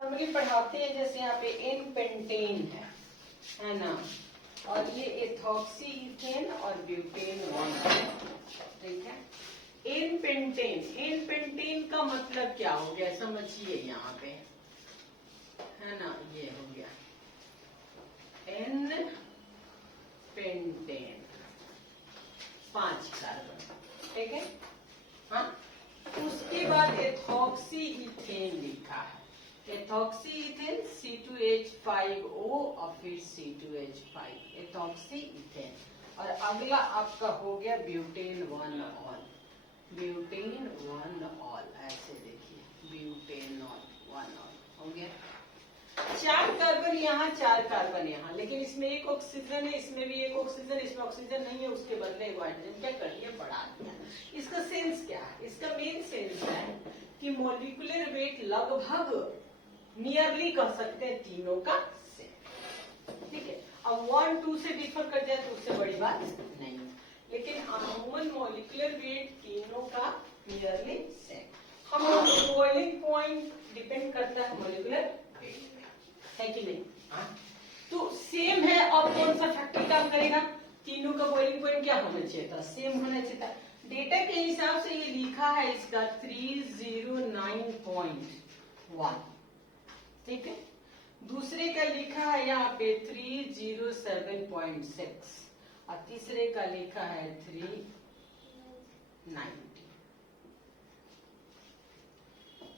Normally पढ़ाते हैं, जैसे यहाँ पे एन पेंटेन है ना, और ये एथॉक्सी इथेन और ब्यूटेन 1, ठीक है। एन पेंटेन का मतलब क्या हो गया समझिए, यहाँ पे है ना, ये हो गया एन पेंटेन 5 कार्बन, ठीक है। हाँ, उसके बाद एथॉक्सी इथेन लिखा है, एथॉक्सी इथेन C2H5O और फिर C2H5, एथॉक्सी इथेन। और अगला आपका हो गया ब्यूटेन 1 ऑल, ब्यूटेन 1 ऑल, ऐसे देखिए ब्यूटेन 1 ऑल हो गया। 4 कार्बन यहाँ, 4 कार्बन यहाँ, लेकिन इसमें एक ऑक्सीजन है, इसमें भी एक ऑक्सीजन, इसमें ऑक्सीजन नहीं है, उसके बदले एक हाइड्रोजन क्या कर दिया, बढ़ा दिया। इसका सेंस क्या है, इसका मेन सेंस है कि मॉलिक्यूलर वेट लगभग नियरली कह सकते हैं तीनों का सेम, ठीक है। अब 1 2 से डिफर कर जाए तो उससे बड़ी बात नहीं, लेकिन अमूमन मॉलिक्यूलर वेट तीनों का नियरली सेम। हम बॉइलिंग पॉइंट डिपेंड करता है मॉलिक्यूलर वेट, है कि नहीं? तो सेम है, और कौन सा फैक्टर काम करेगा, तीनों का बॉइलिंग पॉइंट क्या होना चाहिए था, सेम होना चाहिए था। डेटा के हिसाब से ये लिखा है इसका 309.1, ठीक है। दूसरे का लिखा है यहाँ पे 307.6 और तीसरे का लिखा है 390,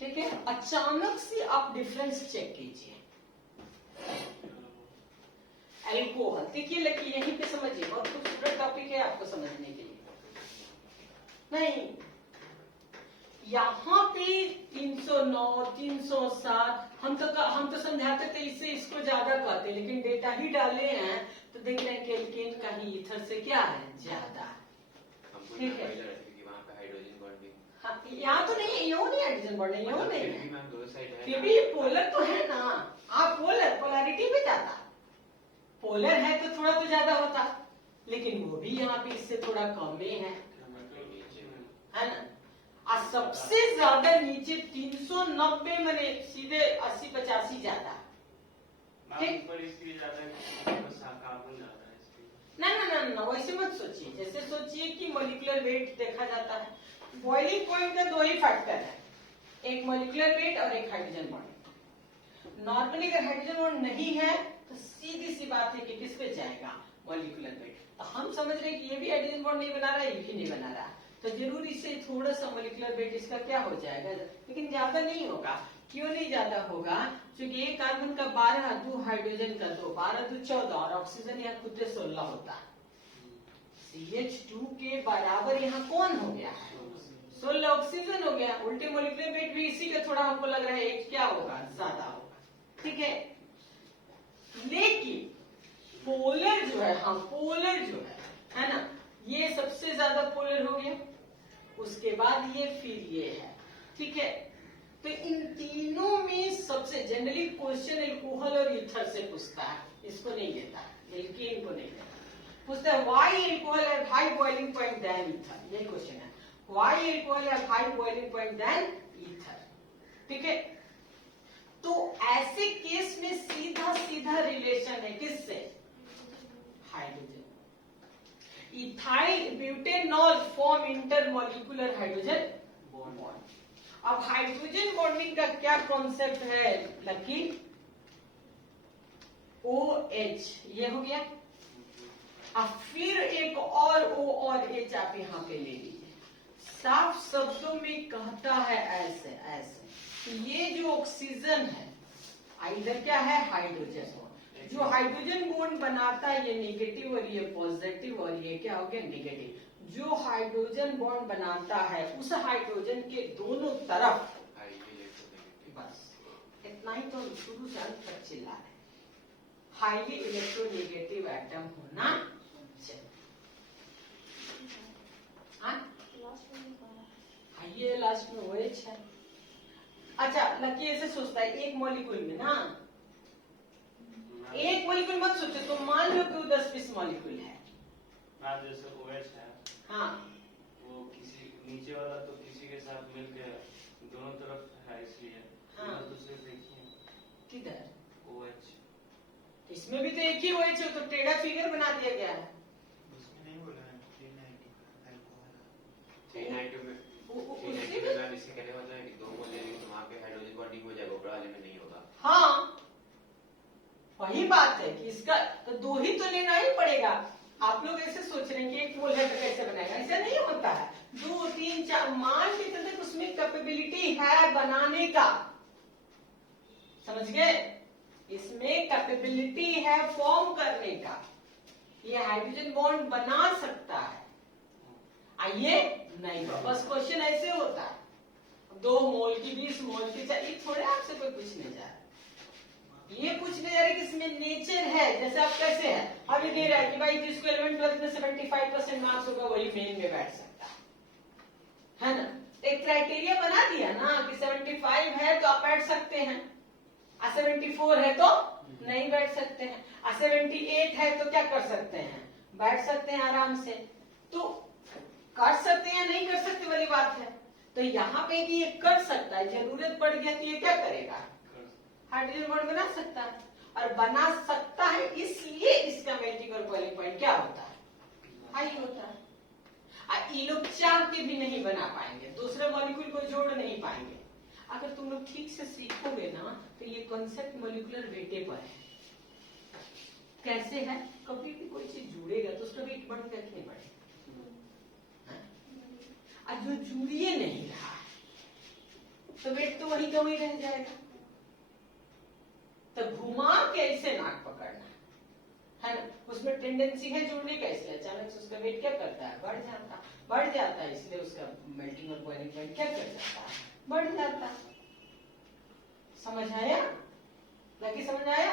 ठीक है। अचानक से आप डिफरेंस चेक कीजिए। एल्कोहल देखिए, लकी यहीं पे समझिए, बहुत खूबसूरत टॉपिक है आपको समझने के लिए। नहीं, यहाँ पे 309 307 हम तो समझाते थे, इससे इसको ज्यादा कहते, लेकिन डेटा ही डाले हैं तो देख रहे हैं कि एल्केन का ही ईथर से क्या है, ज्यादा, ठीक है। हाँ, यहाँ तो नहीं है, यो नहीं हाइड्रोजन बॉन्ड है, यो नहीं है, फिर भी पोलर तो है ना। आप पोलरिटी में ज्यादा, पोलर है तो थोड़ा तो ज्यादा होता, लेकिन वो भी यहाँ पे इससे थोड़ा कम में है ना। और सबसे ज्यादा नीचे 390 मैंने सीधे 80-85 ज्यादा, ठीक। ना वैसे मत सोचिए, जैसे सोचिए कि मॉलिक्यूलर वेट देखा जाता है, बॉइलिंग पॉइंट का 2 ही फैक्टर है, एक मॉलिक्यूलर वेट और एक हाइड्रोजन बॉन्ड। नॉर्मली अगर हाइड्रोजन बॉन्ड नहीं है तो सीधी सी बात है कि किस पे जाएगा, मॉलिक्यूलर वेट। तो हम समझ रहे हैं कि ये भी हाइड्रोजन बॉन्ड नहीं बना रहा है, ये भी नहीं बना रहा, तो जरूर इससे थोड़ा सा मॉलिक्यूलर वेट इसका क्या हो जाएगा, लेकिन ज्यादा नहीं होगा। क्यों नहीं ज्यादा होगा, क्योंकि एक कार्बन का 12, 2 हाइड्रोजन का 2, 12 2 14 और ऑक्सीजन यहाँ खुद से 16 होता है। CH2 के बराबर यहाँ कौन हो गया है, 16 ऑक्सीजन हो गया। उल्टे मॉलिक्यूलर वेट भी इसी का थोड़ा हमको लग रहा है एक क्या होगा, ज्यादा होगा, ठीक है। लेकिन पोलर जो है, हाँ पोलर जो है ना, ये सबसे ज्यादा पोलर हो गया, उसके बाद ये, फिर ये है, ठीक है। तो इन तीनों में सबसे जनरली क्वेश्चन एल्कोहल और ईथर से पूछता है, इसको नहीं देता, एल्केन को नहीं देता, पूछता है why alcohol have high boiling point than ether, ये क्वेश्चन है, why alcohol have high boiling point than ether, ठीक है। तो ऐसे केस में सीधा सीधा रिलेशन है किससे, hydrogen. Ethyl butanol form intermolecular hydrogen bond. अब हाइड्रोजन बॉन्डिंग का क्या कॉन्सेप्ट है लकी, OH ये हो गया, अब फिर एक और O और H आप यहाँ पे ले लीजिए। साफ शब्दों में कहता है ऐसे ऐसे, ये जो ऑक्सीजन है इधर क्या है, हाइड्रोजन बॉन्ड, जो हाइड्रोजन बॉन्ड बनाता है ये नेगेटिव और ये पॉजिटिव, और ये क्या हो गया, नेगेटिव। जो हाइड्रोजन बॉन्ड बनाता है उस हाइड्रोजन के दोनों तरफ, बस इतना ही तो शुरू से अंत तक चिल्ला रहे, हाईली इलेक्ट्रोनेगेटिव एटम होना चाहिए। ये लास्ट में OH है। अच्छा लकी ऐसे सोचता है एक मॉलिक्यूल में ना, एक मॉलिक्यूल मत सोचो, तो मान लो कि 10-20 मॉलिक्यूल है, जैसे OH है, हाँ वो किसी नीचे वाला तो किसी के साथ मिलकर दोनों तरफ है, इसलिए हाँ। दूसरे देखिए किधर? OH इसमें भी तो एक ही OH है, तो टेढ़ा फिगर बना दिया गया है। उसमें नहीं बोला है 390 अल्कोहल। 390 में उसी 390 में में मैम इसके कहने वाला है कि 2 मोल लेंगे तो वहाँ पे हाइड्रोजन बॉन्डिंग हो जाएगा, ऊपर वाले में नहीं होगा। हाँ वही बात है कि इसका तो 2 ही तो लेना ही पड़ेगा। आप लोग ऐसे सोच रहे हैं कि 1 मोल है तो कैसे बनाएगा, ऐसा नहीं होता है। 2 3 4 मान के चलते उसमें कैपेबिलिटी है बनाने का, समझ गए? इसमें कैपेबिलिटी है फॉर्म करने का, ये हाइड्रोजन बॉन्ड बना सकता है। आइए नहीं, बस क्वेश्चन ऐसे होता है 2 मोल की 20 मोल की चाहिए, थोड़े आपसे कोई पूछने जा रहा है। ये पूछने जा रहे कि इसमें नेचर है, जैसे आप कैसे है अभी दे रहा है कि भाई जिसको 11 12 में 75% मार्क्स होगा वही मेन में बैठ सकता है ना। एक क्राइटेरिया बना दिया ना कि 75 है तो आप बैठ सकते हैं, 74 है तो नहीं बैठ सकते हैं, 78 है तो क्या कर सकते हैं, बैठ सकते हैं आराम से। तो कर सकते हैं या नहीं कर सकते वाली बात है। तो यहाँ पे कि ये कर सकता है, जरूरत पड़ गया तो ये क्या करेगा, हाइड्रोजन बॉन्ड बना सकता है। और बना सकता है इसलिए इसका मेल्टिंग और बॉइलिंग पॉइंट क्या होता है, हाई होता है। और ये लोग चाह के भी नहीं बना पाएंगे, दूसरे मॉलिक्यूल को जोड़ नहीं पाएंगे। अगर तुम लोग ठीक से सीखोगे ना तो ये कॉन्सेप्ट मॉलिक्यूलर वेटे पर है। कैसे है, कभी भी कोई चीज जुड़ेगा तो उसका वेट बढ़ेगा कि नहीं बढ़ेगा, और जो जुड़िए नहीं रहा है तो वेट तो वही का वही रह जाएगा। तो घुमा के ऐसे नाक पकड़ना है ना, उसमें टेंडेंसी है जुड़ने का, इसलिए अचानक से उसका वेट क्या करता है, बढ़ जाता है, इसलिए उसका मेल्टिंग और बॉइलिंग पॉइंट क्या कर जाता है, बढ़ जाता है। समझ आया, लगी समझ आया?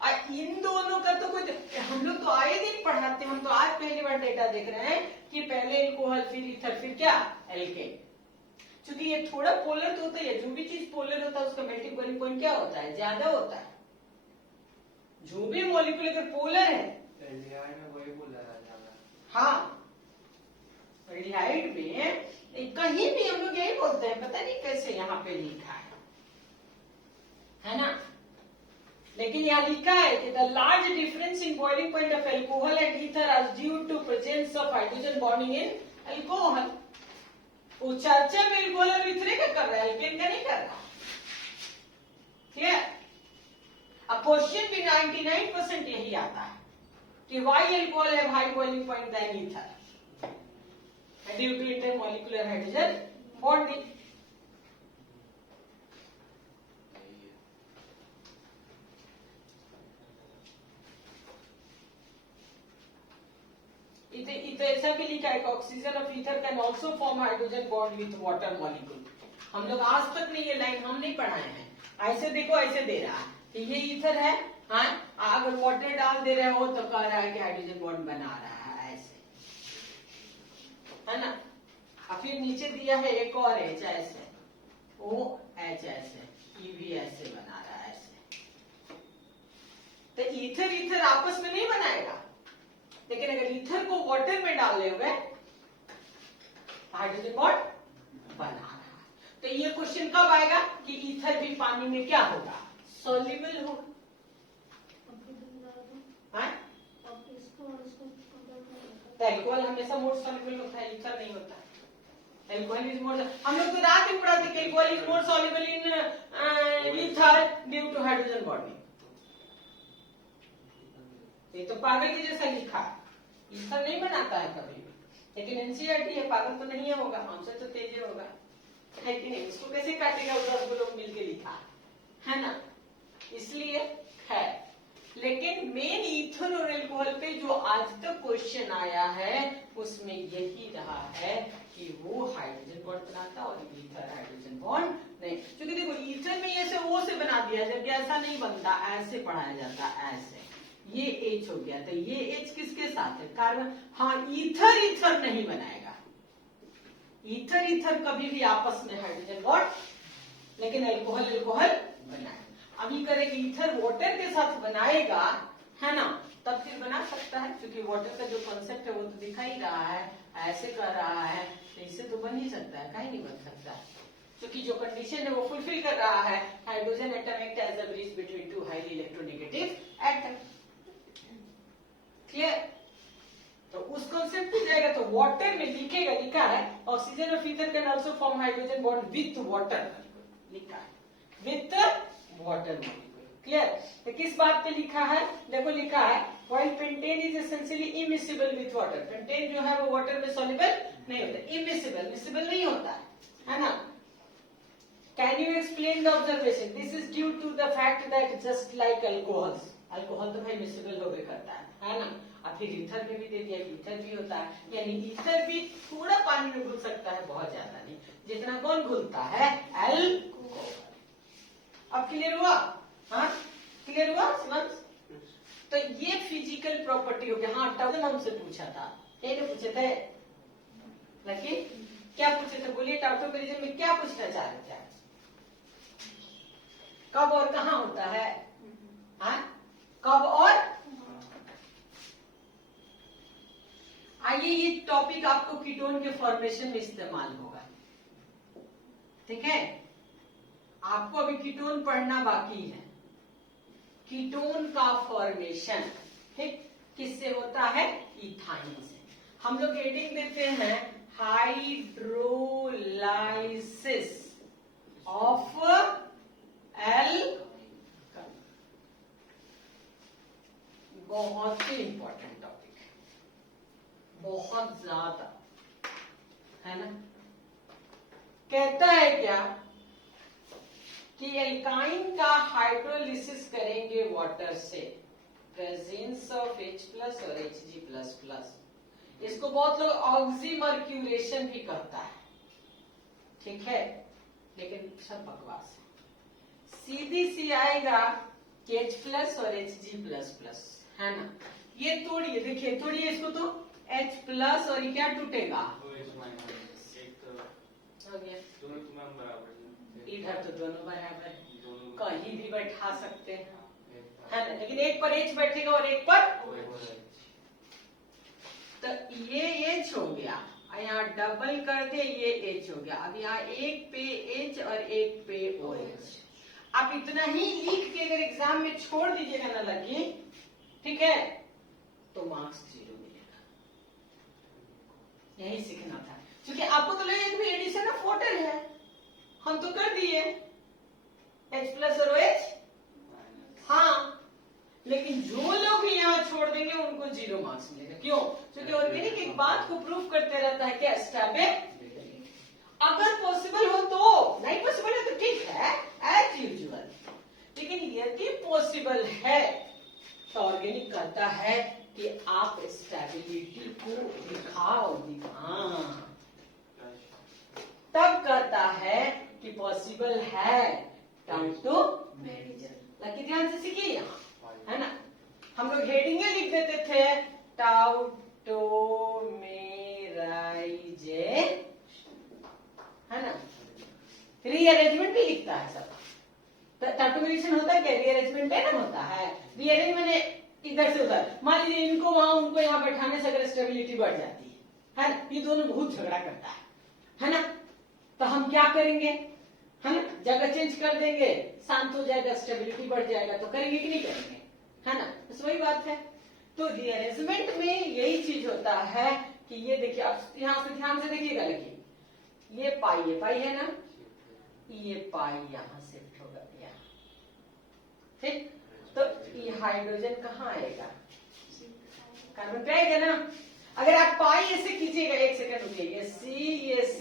और इन दोनों का तो कोई, हम लोग तो आए दिन पढ़ाते हैं, हम तो आज पहली बार डेटा देख रहे हैं कि पहले एल्कोहल फिर ईथर फिर क्या एल्केन। क्योंकि ये थोड़ा पोलर तो होता है, जो भी चीज पोलर होता है उसका मेल्टिंग बॉइलिंग पॉइंट क्या होता है, ज्यादा होता है। जो भी मॉलिक्यूल अगर पोलर है, एल्डिहाइड में वही बोला है ज्यादा। हाँ एल्डिहाइड में कहीं भी हम लोग यही बोलते हैं, पता नहीं कैसे यहाँ पे लिखा है ना। लेकिन यहाँ लिखा है कि the large difference in boiling point of alcohol and ether are due to presence of hydrogen bonding in alcohol. वो चर्चा में एल्कोहल और ईथर का कर रहा है, एल्केन का नहीं कर रहा। ठीक है, अब क्वेश्चन भी 99% यही आता है कि why alcohol have high boiling point than ether due to intermolecular hydrogen bonding. इधर ऐसा भी लिखा है कि oxygen of ether can also form hydrogen bond with water molecule. हम लोग आज तक नहीं, ये लाइन हम नहीं पढ़ाए हैं। ऐसे देखो, ऐसे दे रहा है कि ये ईथर है, हाँ अगर वाटर डाल दे रहे हो तो कह रहा है कि हाइड्रोजन बॉन्ड बना रहा है, ऐसे है ना। और फिर नीचे दिया है एक और एच, ऐसे ओ एच, ऐसे ई भी ऐसे बना रहा है ऐसे। तो ईथर ईथर आपस में नहीं बनाएगा, लेकिन अगर ईथर को वाटर में डाल दोगे हाइड्रोजन बॉन्ड बना रहा है। तो ये क्वेश्चन कब आएगा कि ईथर भी पानी में क्या होगा, सॉल्युबल होगा। तो एल्कोहल हमेशा मोर सॉल्युबल होता है, ईथर नहीं होता है। एल्कोहल इज मोर, हम लोग तो रात में पढ़ाते कि alcohol is more soluble in ether due to hydrogen bonding. ये तो पागल के जैसा लिखा है, ईथर नहीं बनाता है कभी भी, लेकिन एनसीईआरटी है, पागल तो नहीं है होगा, हमसे तो तेज होगा, है कि नहीं। उसको कैसे काटेगा, 10 लोग मिलके लिखा है ना, इसलिए है। लेकिन मेन ईथर और एल्कोहल पे जो आज तक क्वेश्चन आया है उसमें यही रहा है कि वो हाइड्रोजन बॉन्ड बनाता और ईथर हाइड्रोजन बॉन्ड नहीं। क्योंकि देखो ईथर में ऐसे ओ से बना दिया, जबकि ऐसा नहीं बनता, ऐसे पढ़ाया जाता, ऐसे ये एच हो गया। तो ये एच किसके साथ है, कार्बन। हाँ ईथर ईथर नहीं बनाएगा, ईथर ईथर कभी भी आपस में हाइड्रोजन बॉन्ड, लेकिन एल्कोहल एल्कोहल बनाएगा। अभी करेंगे ईथर वाटर के साथ बनाएगा, है ना, तब फिर बना सकता है, क्योंकि वाटर का जो कॉन्सेप्ट है वो तो दिखा ही रहा है, ऐसे कर रहा है, तो इससे तो बन ही सकता है, कहीं नहीं बन सकता। क्योंकि जो कंडीशन है वो फुलफिल कर रहा है, hydrogen atom act as a bridge between two highly electronegative atom. Clear? तो उस कॉन्सेप्ट पे जाएगा तो वाटर में लिखा है ऑक्सीजन और ether can also form hydrogen bond with water, लिखा है विथ वाटर मॉलिक्यूल। क्लियर? तो किस बात पे लिखा है? देखो लिखा है while pentane is essentially immiscible with water, pentane जो है वो वाटर में सॉल्युबल नहीं होता, इमिसिबल, मिसिबल नहीं होता है ना। Can you explain the observation? This is due to the fact that just like alcohols, alcohol तो भाई मिसिबल होवे करता है ना। और फिर ईथर में भी दे दिया, ईथर भी होता है, यानी ईथर भी थोड़ा पानी में घुल सकता है, बहुत ज्यादा नहीं, जितना कौन घुलता है? अल्कोहल। अब क्लियर हुआ? हाँ क्लियर हुआ शिवंश? तो ये फिजिकल प्रॉपर्टी हो गया। हाँ टाउन हमसे पूछा था, क्या पूछे थे लकी? क्या पूछे थे बोलिए? टाउटोमेरिज्म में क्या पूछना चाह रहे थे? कब और कहाँ होता है? हाँ कब और? आइए ये टॉपिक आपको कीटोन के फॉर्मेशन में इस्तेमाल होगा, ठीक है? आपको अभी कीटोन पढ़ना बाकी है। कीटोन का फॉर्मेशन ठीक किससे होता है? इथाइन से। हम लोग हेडिंग देते हैं हाइड्रोलाइसिस ऑफ एल्काइल। बहुत ही इंपॉर्टेंट टॉपिक है, बहुत ज्यादा, है ना। कहता है क्या कि एल्काइन का हाइड्रोलिसिस करेंगे वाटर से, प्रेजेंस ऑफ H+ और Hg++। इसको बहुत लोग ऑक्सीमर्क्यूरेशन भी कहता है, ठीक है, लेकिन सब बकवास है। सीधी सी आएगा कि H+ और Hg++, है ना। ये तोड़िए, देखिए तोड़िए इसको तो H+ और ये क्या टूटेगा? हो गया। इधर तो दोनों बराबर कहीं भी बैठा सकते हैं, है ना, लेकिन एक पर H बैठेगा और एक पर, तो ये H हो गया, यहाँ डबल कर दे ये H हो गया। अब यहाँ एक पे H और एक पे OH। आप इतना ही लिख के अगर एग्जाम में छोड़ दीजिएगा ना लगी, ठीक है, तो मार्क्स 0 मिलेगा। यही सीखना था, क्योंकि आपको तो लगेगा कि एडिशन ऑफ वाटर है, हम तो कर दिए H+ और OH, हाँ, लेकिन जो लोग भी यहाँ छोड़ देंगे उनको 0 मार्क्स मिलेगा। क्यों? क्योंकि ऑर्गेनिक एक बात को प्रूव करते रहता है, क्या? स्टेबिलिटी। अगर पॉसिबल हो तो, नहीं पॉसिबल है तो ठीक है एज यूजुअल, लेकिन यदि पॉसिबल है तो ऑर्गेनिक कहता है कि आप स्टेबिलिटी को दिखाओ, तब कहता है कि पॉसिबल है टाउटोमेरिज्म। लकी ध्यान से सीखिए यहाँ, है ना। हम लोग हेडिंग लिख देते थे टाउटोमेराइजेशन, है ना। रीअरेंजमेंट भी लिखता है सब। टाउटोमेराइजेशन होता है क्या? रीअरेंजमेंट है ना, होता है। रीअरेंज मैंने इधर से उधर, मान लीजिए इनको वहां उनको यहाँ बैठाने से अगर स्टेबिलिटी बढ़ जाती है ना, ये दोनों बहुत झगड़ा करता है ना, तो हम क्या करेंगे, है ना, जगह चेंज कर देंगे, शांत हो जाएगा, स्टेबिलिटी बढ़ जाएगा, तो करेंगे कि नहीं करेंगे, है ना। बस वही बात है। तो रीअरेंजमेंट में यही चीज होता है कि ये देखिए, आप यहाँ से ध्यान से देखिएगा, लेकिन ये पाई है ना, ये पाई यहाँ शिफ्ट होगा यहाँ, ठीक। तो ये हाइड्रोजन कहाँ आएगा? कार्बन पे आएगा ना। अगर आप पाई ऐसे खींचिएगा, एक सेकंड रुकिए, ये C,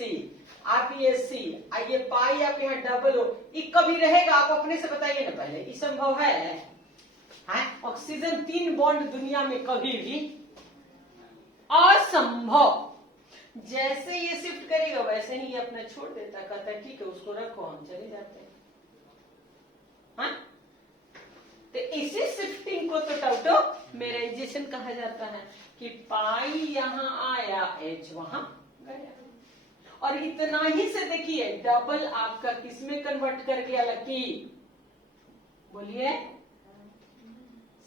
आप ये C, ये पाई आप यहाँ डबल हो, ये कभी रहेगा? आप अपने से बताइए ना पहले, ये संभव है? ऑक्सीजन 3 बॉन्ड दुनिया में कभी भी असंभव। जैसे ये शिफ्ट करेगा वैसे ही ये अपना छोड़ देता, कहता है ठीक है उसको रखो, हम चले जाते हैं। हाँ, तो इसी शिफ्टिंग को तो टाउटोमेराइजेशन कहा जाता है, कि पाई यहाँ आया, H वहां गया, और इतना ही से देखिए डबल आपका किसमें कन्वर्ट कर गया लकी? बोलिए,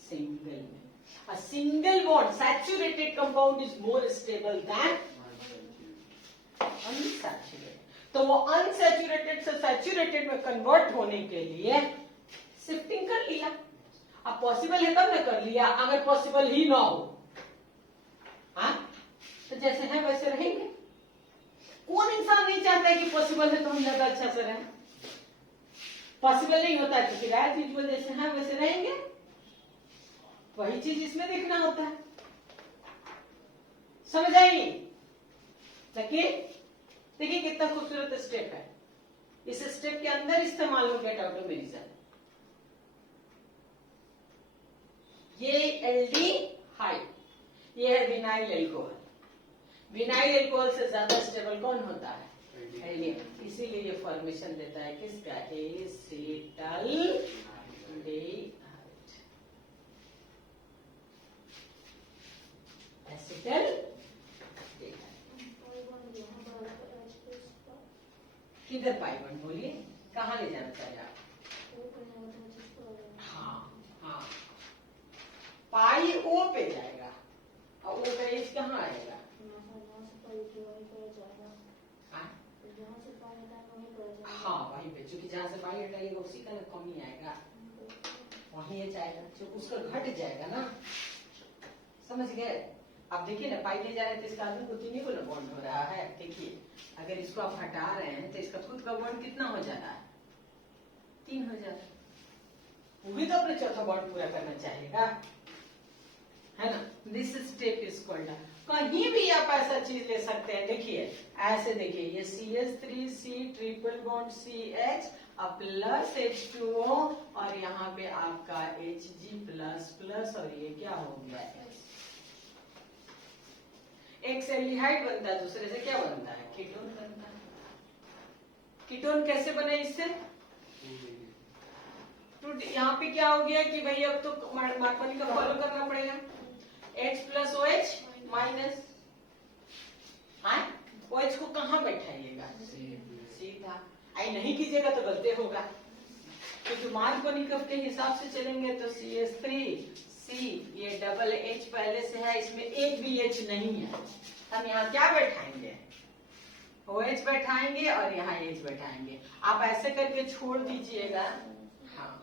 सिंगल में। A single bond, saturated compound is more stable than unsaturated. तो वो अनसैचुरेटेड से सैचुरेटेड में कन्वर्ट होने के लिए शिफ्टिंग कर लिया। अब पॉसिबल है तब ना कर लिया, अगर पॉसिबल ही ना हो, हाँ, तो जैसे हैं वैसे रहेंगे। कौन इंसान नहीं चाहता है कि पॉसिबल है तो हम ज्यादा अच्छा से रहें? पॉसिबल नहीं होता है तो फिर एज यूजुअल जैसे हैं वैसे रहेंगे। वही चीज इसमें देखना होता है, समझ आई? लेकिन देखिए कितना खूबसूरत स्टेप है। इस स्टेप के अंदर इस्तेमाल हो गेट आउट ऑफ मेडिसिन। ये एल्डिहाइड, ये है विनाइल एल्कोहल। विनाइल एल्कोहल से ज्यादा स्टेबल कौन होता है? एल्डिहाइड। इसीलिए ये फॉर्मेशन देता है किसका? एसिटाल्डिहाइड। एसिटाल्डिहाइड। किधर पाई बन बोलिए, कहाँ ले जाना चाहिए आप? हाँ हाँ, पाई ओ पे जाएगा और ओ का एज कहाँ आएगा? हाँ वहीं पे, क्योंकि जहाँ से पाई हटाइएगा उसी का कमी आएगा, वहीं एच आएगा, जो उसका घट जाएगा ना। समझ गए? आप देखिए ना, पाई ले जा रहे हैं तो इसका आदमी को तीन ही को बॉन्ड हो रहा है। देखिए अगर इसको आप हटा रहे हैं तो इसका खुद का बॉन्ड कितना हो जा रहा है? 3 हो जा रहा है। वो भी तो अपने चौथा बॉन्ड पूरा करना चाहेगा, है ना? This step is called. कहीं भी आप ऐसा चीज ले सकते हैं। देखिए ऐसे, देखिए ये CH3C triple bond CH plus H2O और यहाँ पे आपका Hg प्लस प्लस, और ये क्या हो गया? एक से एल्डिहाइड बनता है, दूसरे से क्या बनता है? कीटोन बनता है। कीटोन कैसे बने इससे? तो यहाँ पे क्या हो गया कि भाई अब तो मार्कोनी का फॉलो करना पड़ेगा। H plus OH minus, OH को कहाँ बैठाइएगा? सीधा। आई नहीं कीजिएगा तो गलती होगा, क्योंकि मार्कोनिकफ के हिसाब से चलेंगे तो CH3C, ये डबल H पहले से है, इसमें एक भी H नहीं है। हम यहाँ क्या बैठाएंगे? OH बैठाएंगे और यहाँ H बैठाएंगे। आप ऐसे करके छोड़ दीजिएगा। हाँ,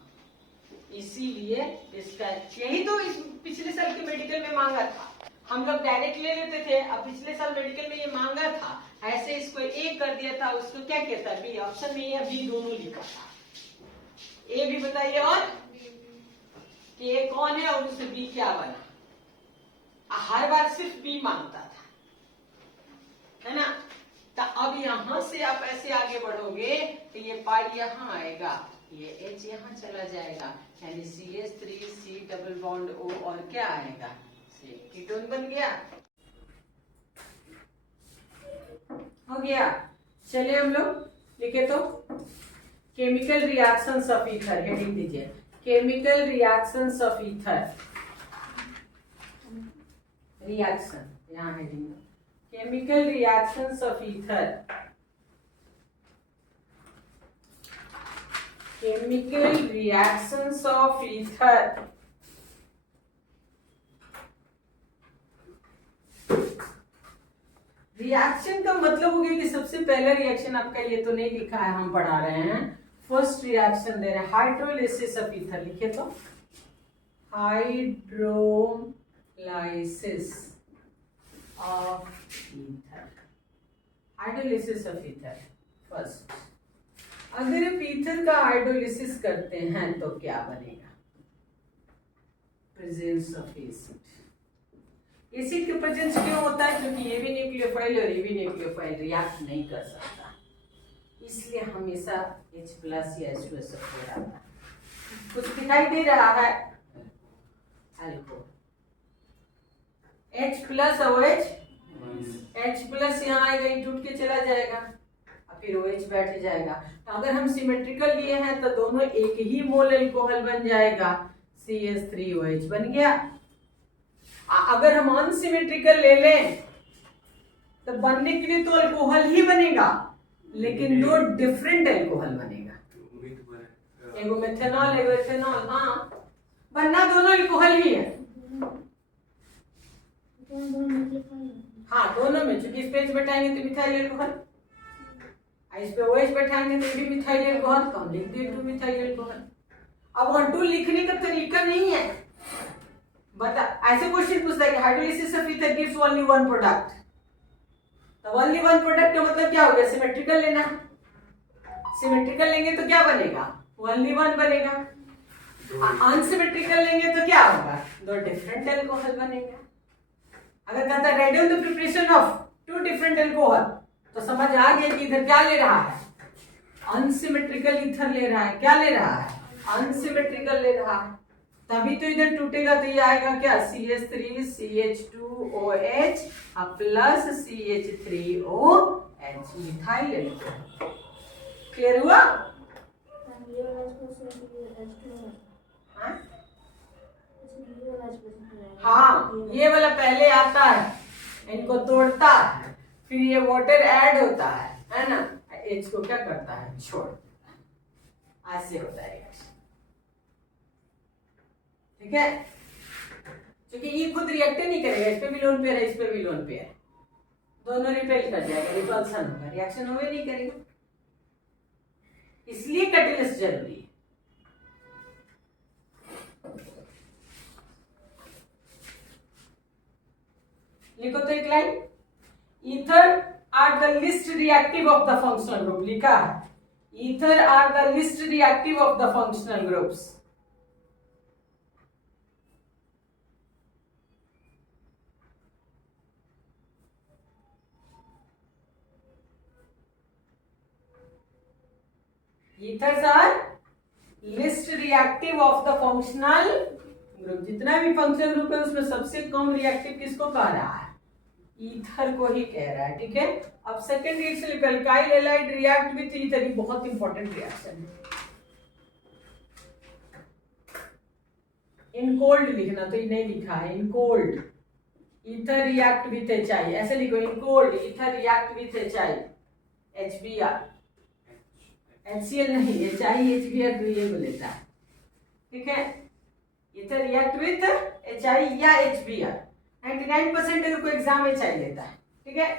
इसीलिए इसका यही तो इस पिछले साल के मेडिकल में मांगा था। हम लोग डायरेक्ट ले लेते थे, अब पिछले साल मेडिकल में ये मांगा था। ऐसे इसको एक कर दिया था, उसको क्या कहता है? बी। ऑप्शन में या बी दोनों लिखा था। ए भी बताइए और कि ए कौन है और उससे बी क्या बना। हर बार सिर्फ बी मांगता था, है ना? तो अब यहां से आप ऐसे आगे बढ़ोगे तो ये पाई यहाँ आएगा, ये H यहाँ चला जाएगा, यानी CH3C डबल बॉन्ड O और क्या आएगा? कीटोन बन गया। हो गया। चलिए हम लोग लिखे तो chemical reactions of ether, heading दीजिए chemical reactions of ether. Reaction यहाँ heading, chemical reactions of ether. Chemical reactions of ether. Reaction का मतलब हो गया कि सबसे पहला रिएक्शन आपका, ये तो नहीं लिखा है, हम पढ़ा रहे हैं। फर्स्ट रिएक्शन दे रहे हैं हाइड्रोलिसिस ऑफ ईथर। लिखे तो hydrolysis of ether. Hydrolysis of ether first. अगर आप ईथर का हाइड्रोलिसिस करते हैं तो क्या बनेगा? Presence of acid. एसिड का प्रेजेंस क्यों होता है? क्योंकि ये भी न्यूक्लियोफाइल और ये भी न्यूक्लियोफाइल रिएक्ट नहीं कर सकता, इसलिए हमेशा H प्लस या H2S हो रहा है। कुछ दिखाई दे रहा है? Alcohol H plus OH, H plus यहाँ आएगा, ये टूट के चला जाएगा और फिर OH बैठ जाएगा। तो अगर हम सिमेट्रिकल लिए हैं तो दोनों एक ही मोल अल्कोहल बन जाएगा, CH3OH बन गया। अगर हम अनसिमेट्रिकल ले लें तो बनने के लिए तो अल्कोहल ही बनेगा, लेकिन दो डिफरेंट अल्कोहल बनेगा, एगो मेथेनॉल एगो एथेनॉल। हाँ, बनना दोनों अल्कोहल ही है। हाँ, दोनों में, चूंकि इस पेज बैठाएंगे तो मिथाइल अल्कोहल, इस पे OH बैठाएंगे तो ये मिथाइल एल्कोहल, तो हम लिख दिए 2 मिथाइल एल्कोहल। अब 1 2 लिखने का तरीका नहीं है, बता ऐसे क्वेश्चन पूछता है कि hydrolysis of ether gives only one product, तो ओनली वन प्रोडक्ट का मतलब क्या हो गया, सिमेट्रिकल लेना। सिमेट्रिकल लेंगे तो क्या बनेगा, ओनली वन बनेगा। अनसिमेट्रिकल लेंगे तो क्या होगा, 2 डिफरेंट एल्कोहल बनेगा। अगर कहता है write down the preparation of 2 different alcohol, तो समझ आ गया कि इधर क्या ले रहा है, अनसिमेट्रिकल ईथर ले रहा है। क्या ले रहा है, अनसिमेट्रिकल ले रहा है। तभी तो इधर टूटेगा तो ये आएगा क्या, CH3 CH2OH plus CH3OH methyl alcohol. Clear हुआ? हाँ, ये वाला पहले आता है, इनको तोड़ता है, फिर ये वाटर ऐड होता है ना, H को क्या करता है, छोड़, ऐसे होता है रिएक्शन। ठीक है, क्योंकि ये खुद रिएक्ट नहीं करेगा, इस पे भी लोन पेयर है, इस पे भी लोन पेयर, दोनों रिपेल कर जाएगा, रिपल्सन होगा, रिएक्शन होवे नहीं करेगा, इसलिए कैटलिस्ट जरूरी है। लिखो तो एक लाइन, ether are the least reactive of the functional group, लिखा है ether are the least reactive of the functional groups. Ethers are least reactive of the functional group. जितना भी फंक्शनल ग्रुप है उसमें सबसे कम रिएक्टिव किसको कह रहा है, ईथर को ही कह रहा है। ठीक है, अब सेकंड रिएक्शन लिखो, alkyl halide react with ether, ये बहुत इंपॉर्टेंट रिएक्शन है। इन कोल्ड लिखना, तो ये नहीं लिखा है, in cold ether react with HI, ऐसे लिखो, in cold ether react with HI HBr, HCl नहीं, HI HBr तो ये बोलेता है। ठीक है, ईथर रिएक्ट विथ HI या HBr, 99% अगर कोई एग्जाम HI लेता है। ठीक है,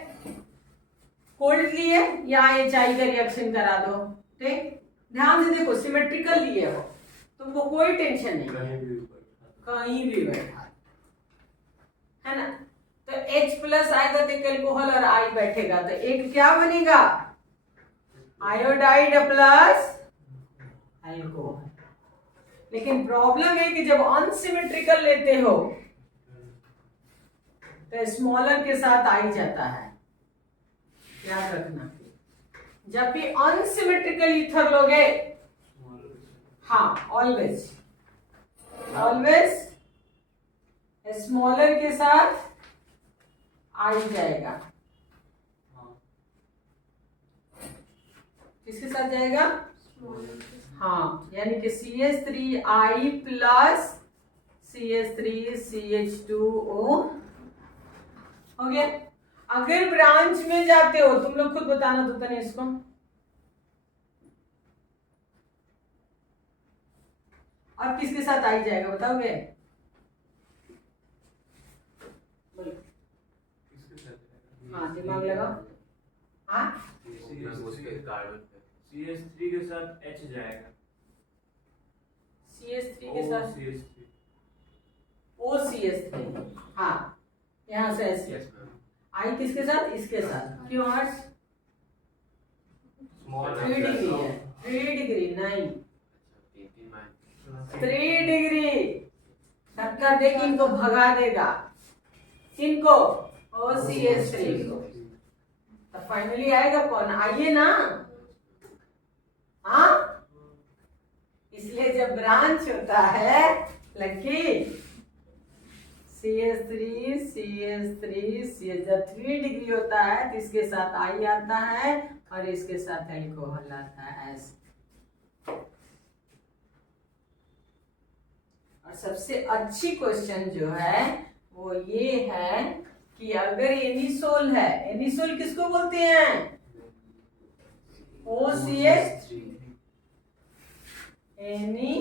कोल्ड लिए या HI का रिएक्शन करा दो। ठीक, ध्यान से देखो, सिमेट्रिकल लिए हो तुमको कोई टेंशन नहीं, कहीं भी बैठा है ना। तो H प्लस आएगा तो एल्कोहल और I बैठेगा, तो एक क्या बनेगा, आयोडाइड प्लस अल्कोहल। लेकिन प्रॉब्लम है कि जब अनसिमेट्रिकल लेते हो तो स्मॉलर के साथ आई जाता है, याद रखना। जब भी अनसिमेट्रिकल ईथर लोगे, हाँ ऑलवेज ऑलवेज स्मॉलर के साथ आई जाएगा। किसके साथ जाएगा, हाँ, यानी कि CH3I प्लस CH3CH2O हो गया। अगर ब्रांच में जाते हो, तुम लोग खुद बताना तो तने इसको, अब किसके साथ आई जाएगा बताओगे, बोलो, हाँ दिमाग लगाओ। हाँ, CH3 के साथ H जाएगा, CH3 के साथ CH3 OCH3, हाँ यहां से ऐसे आई किसके साथ, इसके साथ, क्यों हर्ष, 3 डिग्री है, 3 डिग्री नहीं, 3 डिग्री टक्कर देके इनको भगा देगा, किनको, OCH3 को। तो फाइनली आएगा कौन, आइए ना, हाँ। इसलिए जब ब्रांच होता है लकी CH3 जब 3 डिग्री होता है तो इसके साथ आई आता है और इसके साथ अल्कोहल आता है। और सबसे अच्छी क्वेश्चन जो है वो ये है कि अगर एनिसोल है, एनिसोल किसको बोलते हैं, OCH एनी,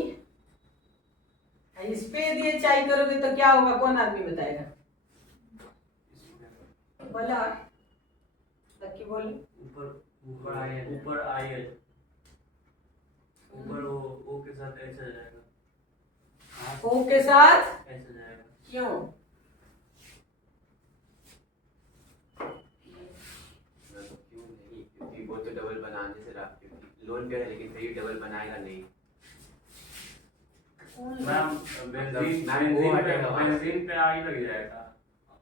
इस पे यदि HI करोगे तो क्या होगा, कौन आदमी बताएगा, बोला लक्की बोले, ऊपर ऊपर आई है। ऊपर आई है, ऊपर ओ के साथ ऐसा जाएगा, ओ के साथ ऐसा जाएगा। क्यों? क्यों नहीं, क्योंकि वो तो डबल बनाने से रहा, क्योंकि लोन पे है लेकिन फिर भी डबल बनाएगा नहीं। मैम बेंजीन बेंजीन पे आई लग जाएगा,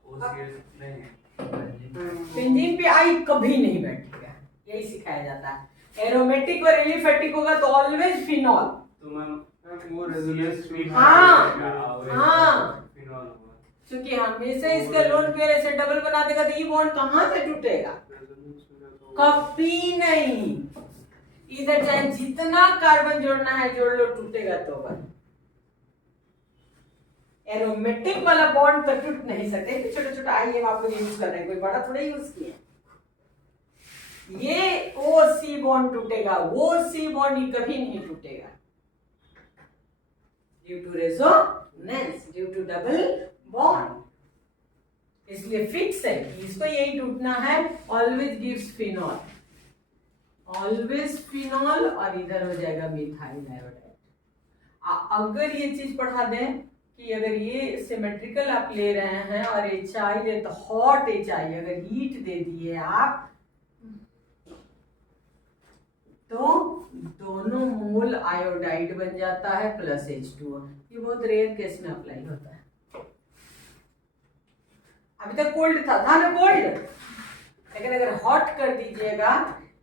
OCS नहीं है। बेंजीन पे आई कभी नहीं बैठेगा, यही सिखाया जाता है। एरोमेटिक और एलिफेटिक होगा तो ऑलवेज फिनॉल। तो मैम वो रेजोनेंस भी हाँ, हाँ फिनॉल होगा, क्योंकि हमेशा इसका लोन पेयर ऐसे डबल बना देगा तो ये बॉन्ड कहाँ से टूटेगा? कभी नहीं। इधर चाहे जितना कार्बन जोड़ना है जोड़ लो, टूटेगा तो बस। एरोमेटिक वाला बॉन्ड तो टूट नहीं सकते, छोटा छोटा आई एम आप लोग यूज कर रहे हैं, कोई बड़ा थोड़ा यूज किए। ये ओ सी बॉन्ड टूटेगा, वो सी बॉन्ड ये कभी नहीं टूटेगा, due to resonance, due to double bond. इसलिए फिक्स है कि इसको यही टूटना है। Always gives phenol, always phenol, और इधर हो जाएगा मिथाइल आयोडाइड। अगर ये चीज पढ़ा दें कि अगर ये सिमेट्रिकल आप ले रहे हैं और HI ले तो हॉट HI अगर हीट दे दिए आप तो दोनों मोल आयोडाइड बन जाता है प्लस H2O। ये बहुत रेयर केस में अप्लाई होता है। अभी तक कोल्ड था ना कोल्ड, लेकिन अगर हॉट कर दीजिएगा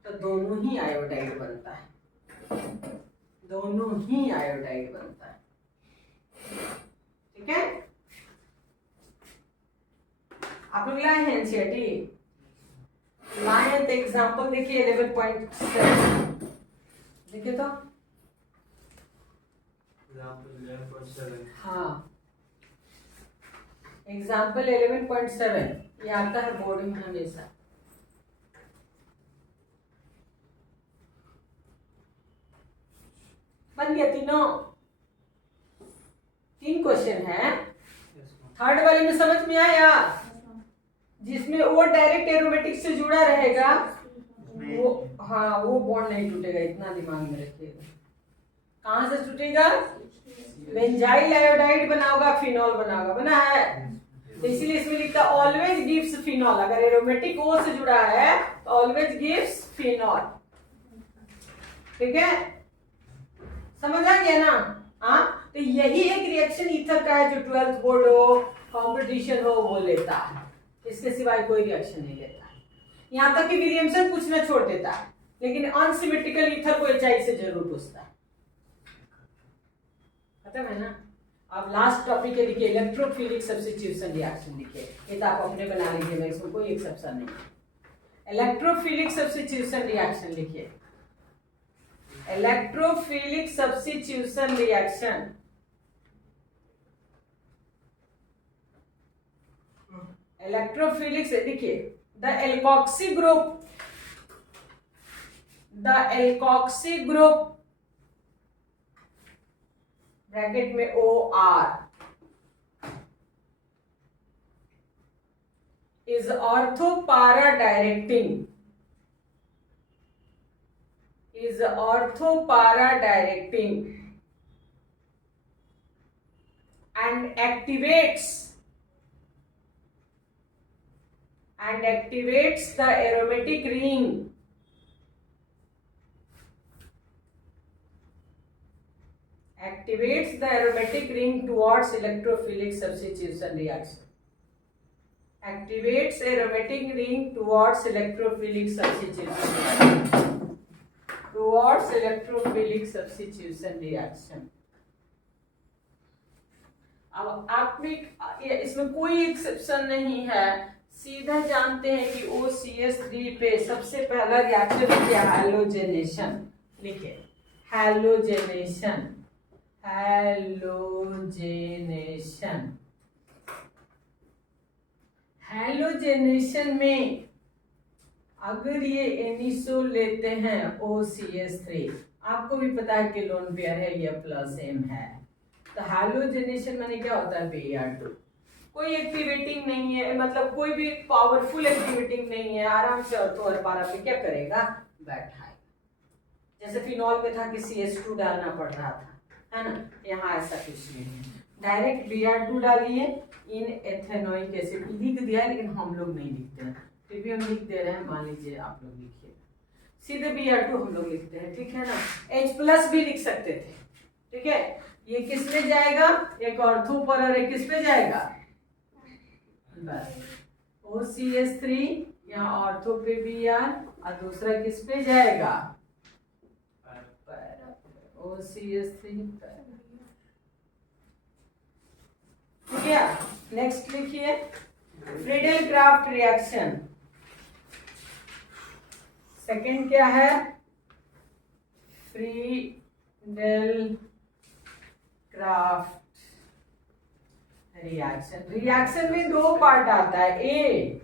तो दोनों ही आयोडाइड बनता है, दोनों ही आयोडाइड बनता है। ठीक है, आप लोग लाए हैं एनसीईआरटी, लाए हैं तो एग्जाम्पल देखिए 11.7 देखिए तो। हाँ, एग्जाम्पल 11.7 ये आता है बोर्ड में हमेशा। बन गया तीनों, 3 क्वेश्चन है। थर्ड वाले में समझ में आया, जिसमें वो डायरेक्ट एरोमेटिक से जुड़ा रहेगा वो, हाँ वो बॉन्ड नहीं टूटेगा, इतना दिमाग में रखिएगा। कहां से टूटेगा? बेंजाइल आयोडाइड बनाओगा, फिनॉल बनाओगा, बना है तो इसीलिए इसमें लिखता ऑलवेज गिव्स फिनॉल। अगर एरोमेटिक ओ से जुड़ा है तो ऑलवेज गिव्स फिनॉल। ठीक है, समझ आ गया ना? हाँ, तो यही एक रिएक्शन ईथर का है जो 12th बोर्ड हो, कंपटीशन हो वो लेता है, इसके सिवाय कोई रिएक्शन नहीं लेता है। यहाँ तक कि विलियमसन पूछना छोड़ देता है, लेकिन अनसिमेट्रिकल ईथर को HI से जरूर पूछता है। खत्म है ना? अब लास्ट टॉपिक है, लिखिए इलेक्ट्रोफिलिक सब्स्टिट्यूशन रिएक्शन। लिखिए, ये तो आप अपने बना लीजिएगा, इसमें कोई एक्सेप्शन नहीं है। इलेक्ट्रोफिलिक सब्स्टिट्यूशन रिएक्शन लिखिए, इलेक्ट्रोफिलिक सब्स्टिट्यूशन रिएक्शन। इलेक्ट्रोफिलिक से देखिए, द एल्कोक्सी ग्रुप ब्रैकेट में OR is orthopara directing and activates the aromatic ring towards electrophilic substitution reaction. Activates aromatic ring towards electrophilic substitution reaction. अब आप में इसमें कोई exception नहीं है, सीधा जानते हैं कि OCS3 पे सबसे पहला रिएक्शन क्या? हैलोजेनेशन। लिखिए, हैलोजेनेशन। हैलोजेनेशन में अगर ये एनिसो लेते हैं OCS3, आपको भी पता है कि लोन पेयर है, ये +M है, तो हैलोजेनेशन माने क्या होता है? Br2। कोई एक्टिवेटिंग नहीं है, मतलब कोई भी पावरफुल एक्टिवेटिंग नहीं है, आराम से ऑर्थो और पारा पे क्या करेगा? बैठाएगा। जैसे फिनॉल में था कि CH2 डालना पड़ रहा था, है ना, यहाँ ऐसा कुछ नहीं है, डायरेक्ट Br2 डालिए इन एथेनोइक एसिड, लिख दिया है लेकिन हम लोग नहीं लिखते हैं, फिर भी हम लिख दे रहे हैं, मान लीजिए आप लोग लिखिए, सीधे Br2 हम लोग लिखते हैं, ठीक है ना। H+ भी लिख सकते थे, ठीक है। ये किस में जाएगा, एक ऑर्थो पर और एक किस पे जाएगा, बस OCH3 यहाँ ऑर्थो पे Br और दूसरा किस पे जाएगा, OCH3 ठीक है। नेक्स्ट लिखिए फ्रीडेल क्राफ्ट रिएक्शन, सेकंड क्या है, फ्रीडेल क्राफ्ट रिएक्शन। रिएक्शन में दो पार्ट आता है, ए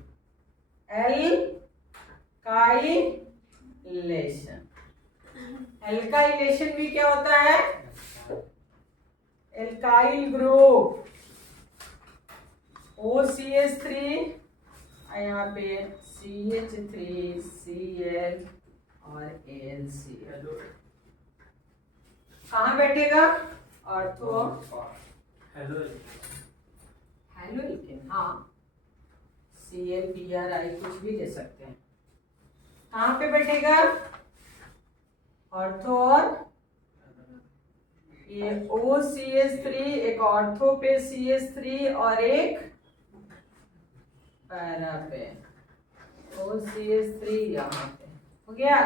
एल्काइलेशन। एल्काइलेशन भी क्या होता है, एल्काइल ग्रुप OCH3 यहाँ पे CH3Cl और AlCl कहाँ बैठेगा, ऑर्थो हेलोइकेन, हाँ Cl Bri कुछ भी दे सकते हैं, कहाँ पे बैठेगा, ऑर्थो और ये OCH3, एक ऑर्थो पे CH3 और एक पैरा पे OCH3 यहाँ पे हो गया।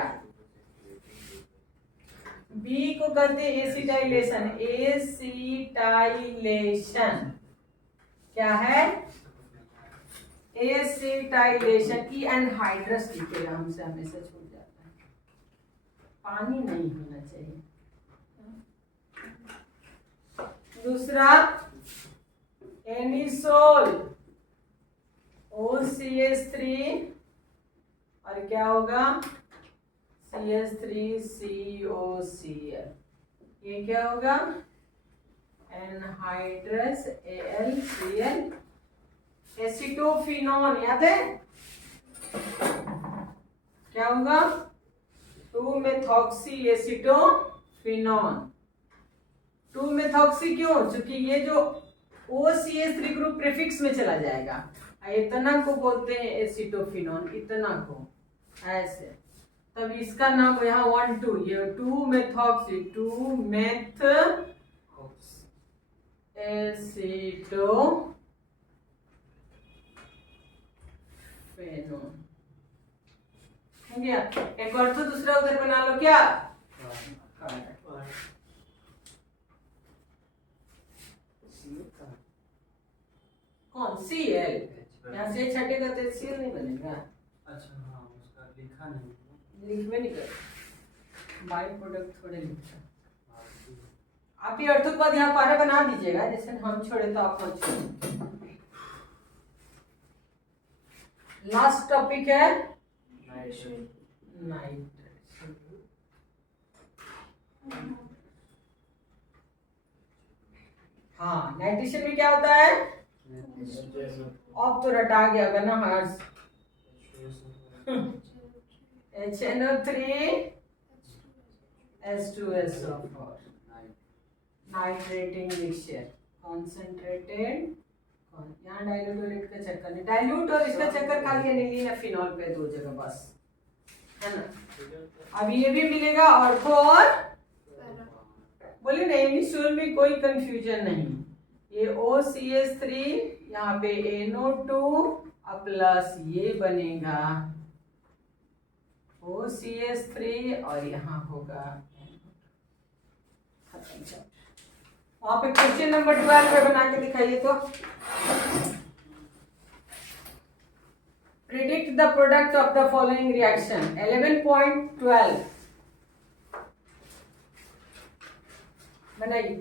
B को करते हैं एसिटाइलेशन, एसिटाइलेशन क्या है, एसिटाइलेशन, ई एनहाइड्रस लिखेगा, हमसे हमेशा छूट जाता है, पानी नहीं होना चाहिए। दूसरा एनिसोल OCH3 और क्या होगा CH3COCl, ये क्या होगा एनहाइड्रस AlCl। एसिटोफिनॉन याद है क्या होगा, 2-मेथॉक्सी एसिटोफिनॉन। 2-मेथॉक्सी क्यों, क्योंकि ये जो OCH3 ग्रुप प्रीफिक्स में चला जाएगा, इतना को बोलते हैं एसिटोफिनॉन, इतना को ऐसे, तब इसका नाम यहाँ 1-2, ये 2-मेथॉक्सी, 2-मेथ एसिटोफिनॉन हो गया। एक और तो दूसरा उधर बना लो क्या, कौन Cl, यहाँ से छटेगा तो Cl नहीं बनेगा, अच्छा हाँ उसका लिखा नहीं, लिखवे नहीं कर, बाई प्रोडक्ट थोड़े लिखा, आप ये अर्थों के बाद यहाँ पारा बना दीजिएगा, जैसे हम छोड़े तो आप मत छोड़े। लास्ट टॉपिक है नाइट्रेशन। हाँ नाइट्रेशन में क्या होता है, अब तो रटा गया होगा ना हर्ष, HNO3 H2SO4 nitrating mixture concentrated, यहाँ डाइल्यूट का चक्कर नहीं, डाइल्यूट और इसका चक्कर खाली एनिलीन या फिनॉल पे दो जगह बस, है ना। अब ये भी मिलेगा ऑर्थो और बोले ना, एनिसोल में कोई कंफ्यूजन नहीं, ये OCH3 यहाँ पे NO2 प्लस ये बनेगा OCH3 और यहाँ होगा वहां पे क्वेश्चन नंबर 12 पे बना के दिखाइए तो, predict the product of the following reaction. 11.12 बनाइए।